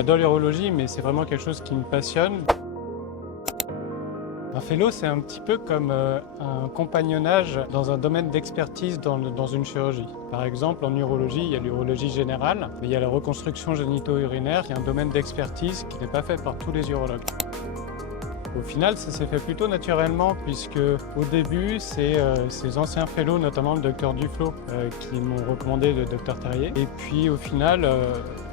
J'adore l'urologie, mais c'est vraiment quelque chose qui me passionne. Un fellow, c'est un petit peu comme un compagnonnage dans un domaine d'expertise dans une chirurgie. Par exemple, en urologie, il y a l'urologie générale, mais il y a la reconstruction génito-urinaire, qui est un domaine d'expertise qui n'est pas fait par tous les urologues. Au final, ça s'est fait plutôt naturellement, puisque au début, c'est ces anciens fellows, notamment le docteur Duflo, qui m'ont recommandé le docteur Terrier. Et puis au final,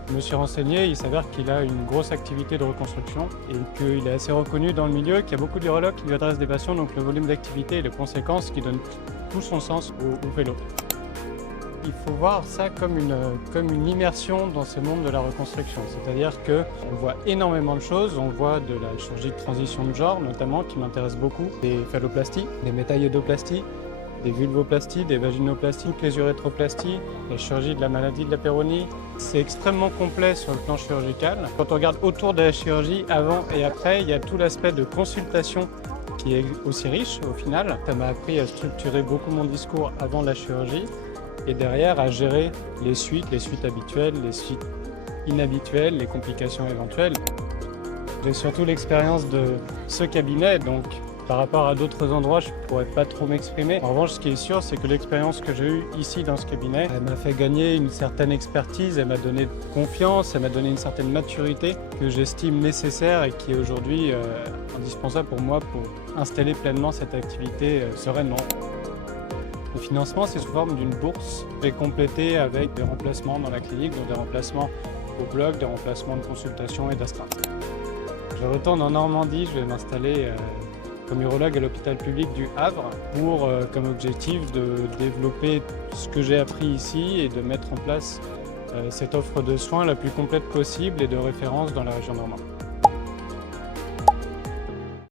je me suis renseigné, il s'avère qu'il a une grosse activité de reconstruction et qu'il est assez reconnu dans le milieu, qu'il y a beaucoup d'urologues qui lui adressent des patients, donc le volume d'activité et les conséquences qui donnent tout son sens au fellow. Il faut voir ça comme une immersion dans ce monde de la reconstruction. C'est-à-dire qu'on voit énormément de choses. On voit de la chirurgie de transition de genre, notamment, qui m'intéresse beaucoup, des phalloplasties, des métaïdoplasties, des vulvoplasties, des vaginoplasties, toutes les urétroplasties, la chirurgie de la maladie de la péronie. C'est extrêmement complet sur le plan chirurgical. Quand on regarde autour de la chirurgie, avant et après, il y a tout l'aspect de consultation qui est aussi riche au final. Ça m'a appris à structurer beaucoup mon discours avant la chirurgie. Et derrière à gérer les suites habituelles, les suites inhabituelles, les complications éventuelles. J'ai surtout l'expérience de ce cabinet, donc par rapport à d'autres endroits, je ne pourrais pas trop m'exprimer. En revanche, ce qui est sûr, c'est que l'expérience que j'ai eue ici dans ce cabinet, elle m'a fait gagner une certaine expertise, elle m'a donné confiance, elle m'a donné une certaine maturité que j'estime nécessaire et qui est aujourd'hui indispensable pour moi pour installer pleinement cette activité sereinement. Le financement, c'est sous forme d'une bourse. Je vais compléter avec des remplacements dans la clinique, donc des remplacements au bloc, des remplacements de consultation et d'astreinte. Je retourne en Normandie, je vais m'installer comme urologue à l'hôpital public du Havre pour comme objectif de développer ce que j'ai appris ici et de mettre en place cette offre de soins la plus complète possible et de référence dans la région normande.